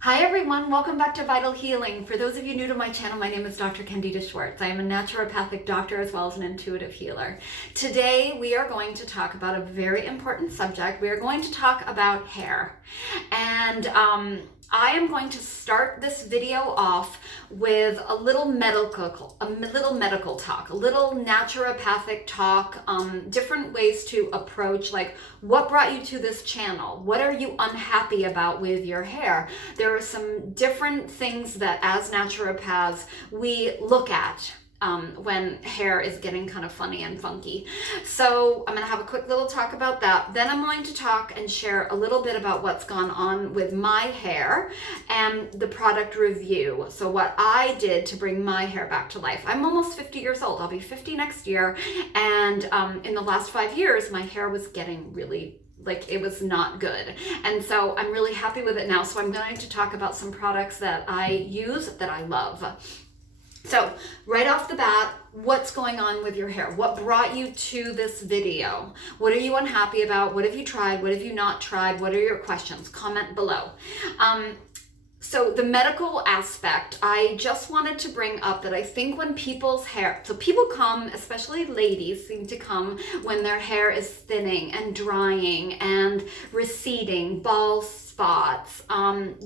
Hi everyone, welcome back to Vital Healing. For those of you new to my channel, my name is Dr. Candida Schwartz. I am a naturopathic doctor as well as an intuitive healer. Today we are going to talk about a very important subject. We are going to talk about hair. And I am going to start this video off with a little medical talk, a little naturopathic talk, different ways to approach, like, what brought you to this channel? What are you unhappy about with your hair? There are some different things that as naturopaths we look at when hair is getting kind of funny and funky. So I'm going to have a quick little talk about that. Then I'm going to talk and share a little bit about what's gone on with my hair and the product review. So what I did to bring my hair back to life. I'm almost 50 years old. I'll be 50 next year. And in the last 5 years, my hair was getting really, like, it was not good. And so I'm really happy with it now. So I'm going to talk about some products that I use that I love. So right off the bat, what's going on with your hair? What brought you to this video? What are you unhappy about? What have you tried? What have you not tried? What are your questions? Comment below. So the medical aspect, I just wanted to bring up that I think when people's hair, so people come, especially ladies seem to come when their hair is thinning and drying and receding, bald spots,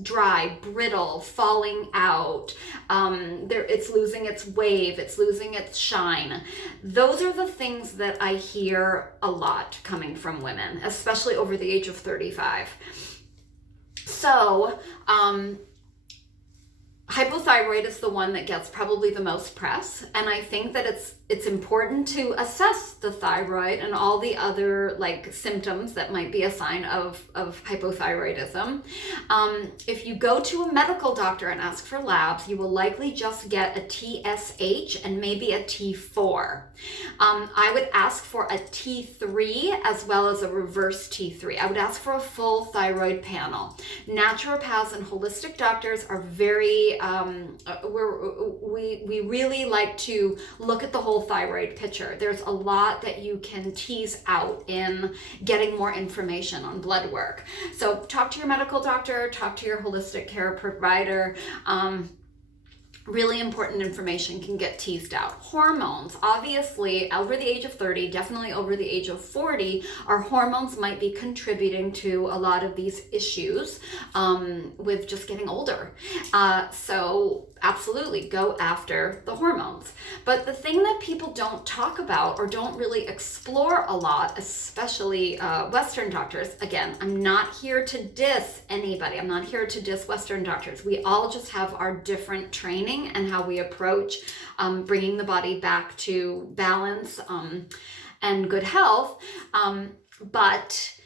dry, brittle, falling out, it's losing its wave, it's losing its shine. Those are the things that I hear a lot coming from women, especially over the age of 35. So, hypothyroid is the one that gets probably the most press, and I think that it's important to assess the thyroid and all the other like symptoms that might be a sign of hypothyroidism. If you go to a medical doctor and ask for labs, you will likely just get a TSH and maybe a T4. I would ask for a T3 as well as a reverse T3. I would ask for a full thyroid panel. Naturopaths and holistic doctors are very we really like to look at the whole thyroid picture. There's a lot that you can tease out in getting more information on blood work. So talk to your medical doctor, talk to your holistic care provider. Really important information can get teased out. Hormones, obviously over the age of 30, definitely over the age of 40, our hormones might be contributing to a lot of these issues with just getting older. So absolutely go after the hormones. But the thing that people don't talk about or don't really explore a lot, especially Western doctors, again, I'm not here to diss anybody. I'm not here to diss Western doctors. We all just have our different training and how we approach bringing the body back to balance and good health. But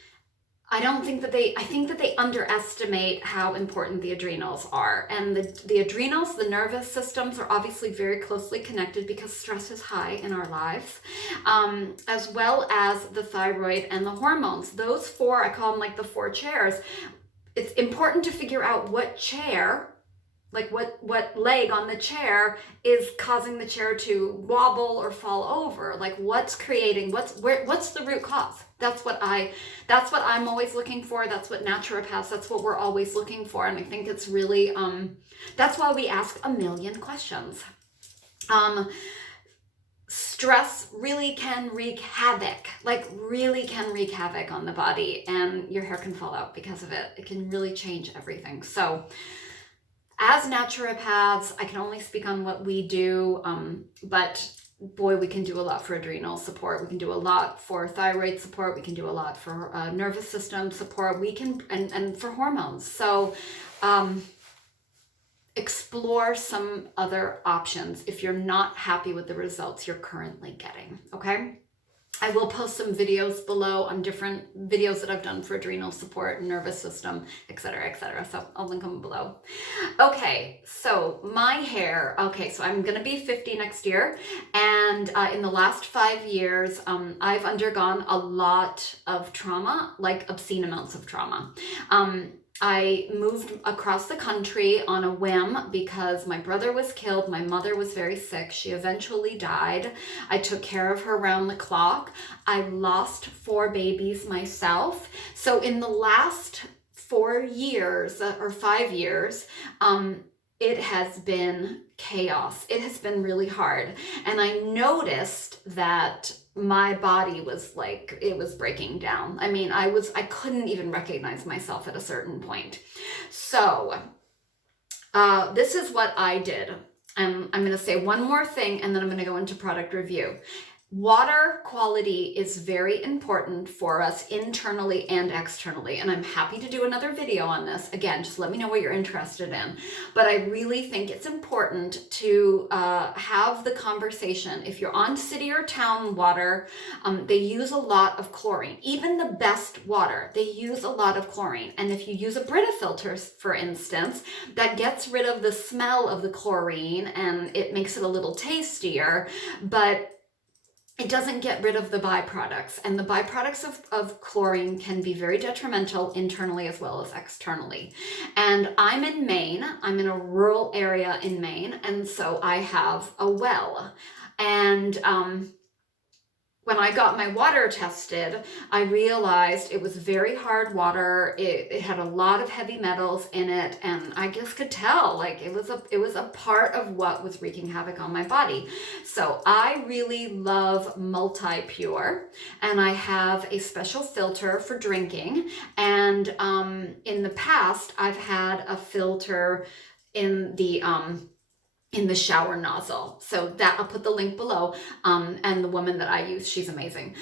I think that they underestimate how important the adrenals are. And the adrenals, the nervous systems are obviously very closely connected because stress is high in our lives, as well as the thyroid and the hormones. Those four, I call them like the four chairs. It's important to figure out what chair, like what leg on the chair is causing the chair to wobble or fall over. Like what's the root cause? That's what I'm always looking for. That's what naturopaths, that's what we're always looking for. And I think it's really, that's why we ask a million questions. Stress really can wreak havoc, on the body, and your hair can fall out because of it. It can really change everything. So as naturopaths, I can only speak on what we do, but boy, we can do a lot for adrenal support. We can do a lot for thyroid support. We can do a lot for nervous system support. We can, and for hormones. So explore some other options if you're not happy with the results you're currently getting, okay? I will post some videos below on different videos that I've done for adrenal support, nervous system, etc., etc. So I'll link them below. Okay, so my hair. Okay, so I'm going to be 50 next year. And in the last 5 years, I've undergone a lot of trauma, like obscene amounts of trauma. I moved across the country on a whim because my brother was killed. My mother was very sick. She eventually died. I took care of her around the clock. I lost 4 babies myself. So in the last 4 years or 5 years, it has been chaos. It has been really hard. And I noticed that my body was like, it was breaking down. I mean, I couldn't even recognize myself at a certain point. So this is what I did. And I'm going to say one more thing, and then I'm going to go into product review. Water quality is very important for us internally and externally, and I'm happy to do another video on this. Again, just let me know what you're interested in. But I really think it's important to have the conversation. If you're on city or town water, they use a lot of chlorine. Even the best water, they use a lot of chlorine. And if you use a Brita filter, for instance, that gets rid of the smell of the chlorine and it makes it a little tastier, but it doesn't get rid of the byproducts, and the byproducts of chlorine can be very detrimental internally as well as externally. And I'm in Maine. I'm in a rural area in Maine, and so I have a well. And when I got my water tested, I realized it was very hard water. It had a lot of heavy metals in it, and I just could tell like it was a part of what was wreaking havoc on my body. So I really love multi-pure, and I have a special filter for drinking. And in the past, I've had a filter in the shower nozzle. So that, I'll put the link below. And the woman that I use, she's amazing.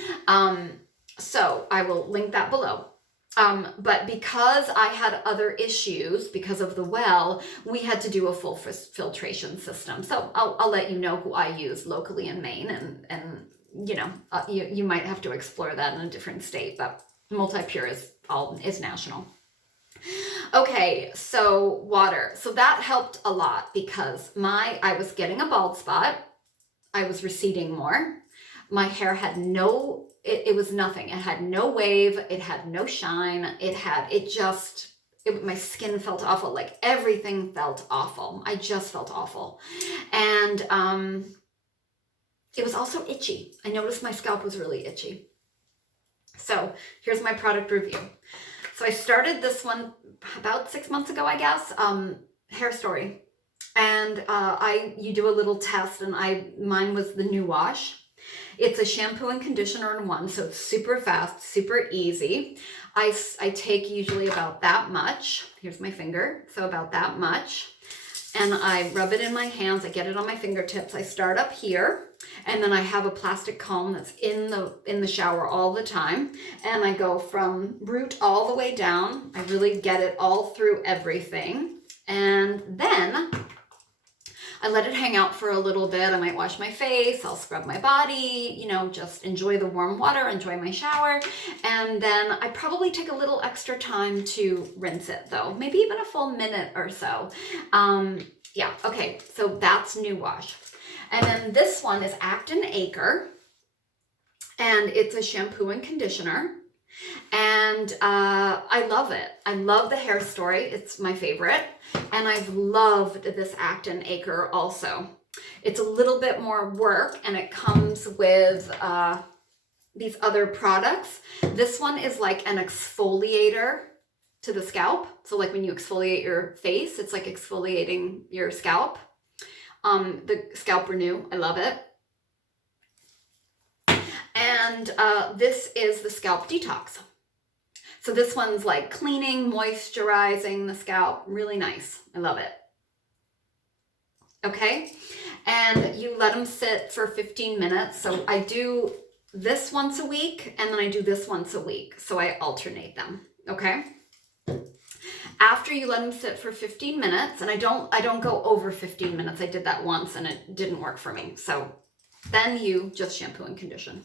So I will link that below. But because I had other issues because of the well, we had to do a full filtration system. So I'll let you know who I use locally in Maine, and you know, you might have to explore that in a different state, but multi-pure is national. Okay, so water. So that helped a lot because I was getting a bald spot. I was receding more. My hair had it was nothing. It had no wave. It had no shine. My skin felt awful. Like everything felt awful. I just felt awful. And it was also itchy. I noticed my scalp was really itchy. So here's my product review. So I started this one about 6 months ago, I guess, Hair Story. And you do a little test, and mine was the New Wash. It's a shampoo and conditioner in one, so it's super fast, super easy. I take usually about that much. Here's my finger, so about that much. And I rub it in my hands. I get it on my fingertips. I start up here, and then I have a plastic comb that's in the shower all the time. And I go from root all the way down. I really get it all through everything. And then I let it hang out for a little bit. I might wash my face. I'll scrub my body, you know, just enjoy the warm water, enjoy my shower. And then I probably take a little extra time to rinse it though, maybe even a full minute or so. Yeah, okay, so that's New Wash. And then this one is act+acre, and it's a shampoo and conditioner. And I love it. I love the Hair Story. It's my favorite. And I've loved this act+acre also. It's a little bit more work, and it comes with these other products. This one is like an exfoliator to the scalp. So like when you exfoliate your face, it's like exfoliating your scalp. The Scalp Renew, I love it. And this is the Scalp Detox. So this one's like cleaning, moisturizing the scalp. Really nice. I love it. Okay. And you let them sit for 15 minutes. So I do this once a week, and then I do this once a week. So I alternate them. Okay. After you let them sit for 15 minutes, and I don't go over 15 minutes. I did that once and it didn't work for me. So then you just shampoo and condition.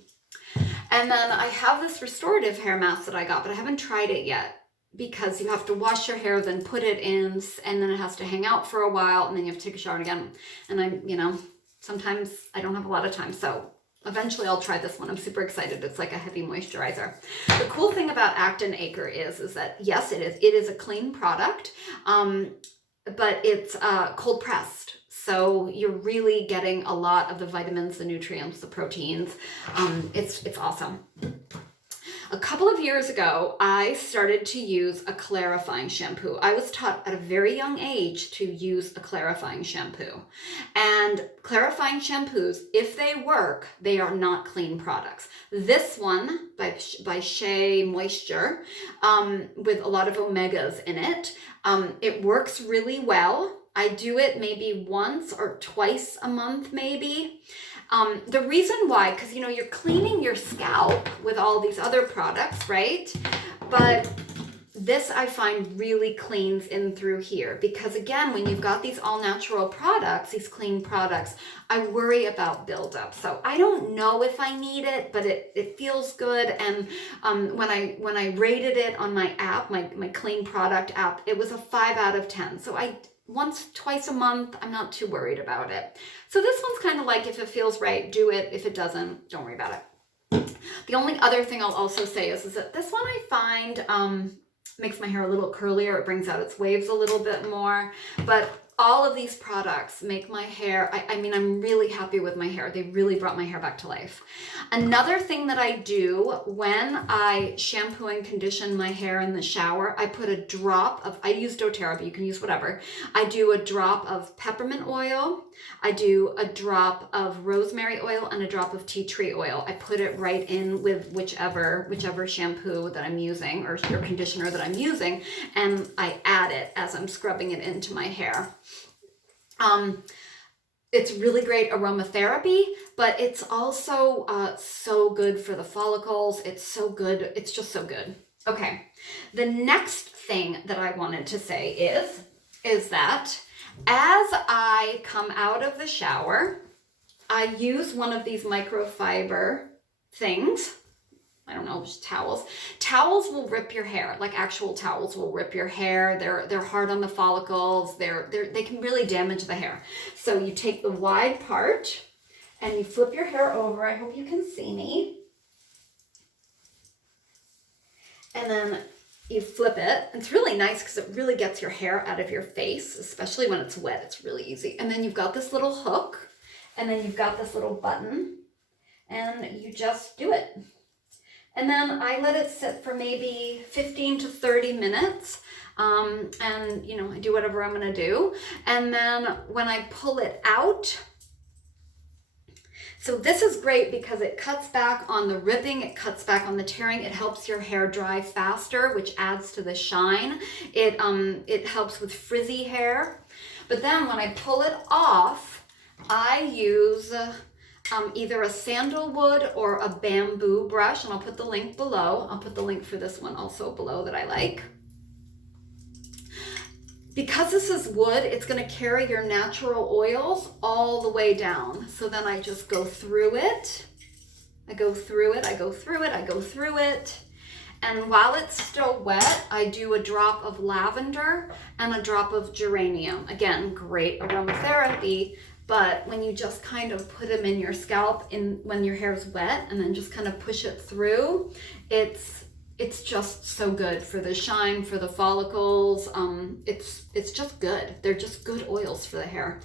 And then I have this restorative hair mask that I got, but I haven't tried it yet because you have to wash your hair, then put it in, and then it has to hang out for a while, and then you have to take a shower again. And sometimes I don't have a lot of time. So eventually I'll try this one. I'm super excited. It's like a heavy moisturizer. The cool thing about act+acre is that, yes, it is a clean product, but it's cold pressed. So you're really getting a lot of the vitamins, the nutrients, the proteins. It's awesome. A couple of years ago, I started to use a clarifying shampoo. I was taught at a very young age to use a clarifying shampoo. And clarifying shampoos, if they work, they are not clean products. This one by Shea Moisture, with a lot of omegas in it, it works really well. I do it maybe once or twice a month, maybe. The reason why, because you're cleaning your scalp with all these other products, right? But this I find really cleans in through here, because again, when you've got these all natural products, these clean products, I worry about buildup. So I don't know if I need it, but it feels good. And when I rated it on my app, my clean product app, it was a 5 out of 10. So twice a month, I'm not too worried about it. So this one's kind of like, if it feels right, do it. If it doesn't, don't worry about it. The only other thing I'll also say is that this one I find makes my hair a little curlier. It brings out its waves a little bit more. But all of these products make my hair, I mean, I'm really happy with my hair. They really brought my hair back to life. Another thing that I do when I shampoo and condition my hair in the shower, I put a drop of, I use doTERRA, but you can use whatever. I do a drop of peppermint oil. I do a drop of rosemary oil and a drop of tea tree oil. I put it right in with whichever shampoo that I'm using or conditioner that I'm using, and I add it as I'm scrubbing it into my hair. It's really great aromatherapy, but it's also so good for the follicles. It's so good. It's just so good. Okay. The next thing that I wanted to say is that as I come out of the shower, I use one of these microfiber things. I don't know, just towels. Towels will rip your hair, like actual towels will rip your hair. They're hard on the follicles. They can really damage the hair. So you take the wide part and you flip your hair over. I hope you can see me. And then you flip it. It's really nice because it really gets your hair out of your face, especially when it's wet. It's really easy. And then you've got this little hook, and then you've got this little button, and you just do it. And then I let it sit for maybe 15 to 30 minutes. And, I do whatever I'm going to do. And then when I pull it out, so this is great because it cuts back on the ripping, it cuts back on the tearing, it helps your hair dry faster, which adds to the shine. It helps with frizzy hair. But then when I pull it off, I use either a sandalwood or a bamboo brush, and I'll put the link below. I'll put the link for this one also below that I like. Because this is wood, it's going to carry your natural oils all the way down. So then I just go through it. I go through it, I go through it, I go through it. And while it's still wet, I do a drop of lavender and a drop of geranium. Again, great aromatherapy. But when you just kind of put them in your scalp when your hair is wet and then just kind of push it through, it's just so good for the shine, for the follicles. It's just good. They're just good oils for the hair.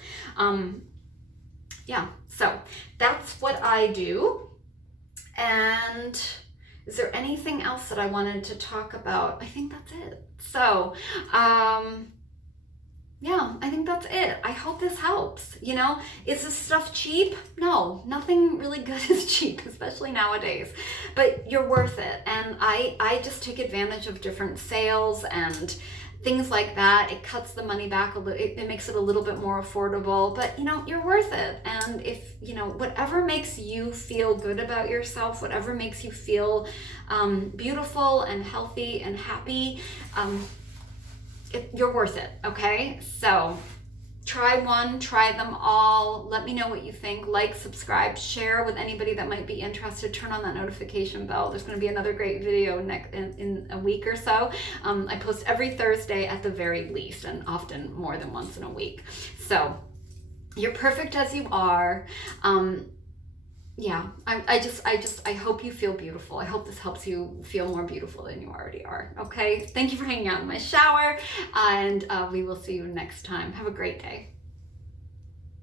Yeah, so that's what I do. And is there anything else that I wanted to talk about? I think that's it. So, yeah, I think that's it. I hope this helps. Is this stuff cheap? No, nothing really good is cheap, especially nowadays. But you're worth it. And I just take advantage of different sales and things like that. It cuts the money back a little. It makes it a little bit more affordable. But you're worth it. And if whatever makes you feel good about yourself, whatever makes you feel beautiful and healthy and happy, you're worth it, okay? So try one, try them all. Let me know what you think. Like, subscribe, share with anybody that might be interested. Turn on that notification bell. There's going to be another great video in a week or so. I post every Thursday at the very least, and often more than once in a week. So you're perfect as you are. Yeah, I hope you feel beautiful. I hope this helps you feel more beautiful than you already are. Okay, thank you for hanging out in my shower, and we will see you next time. Have a great day.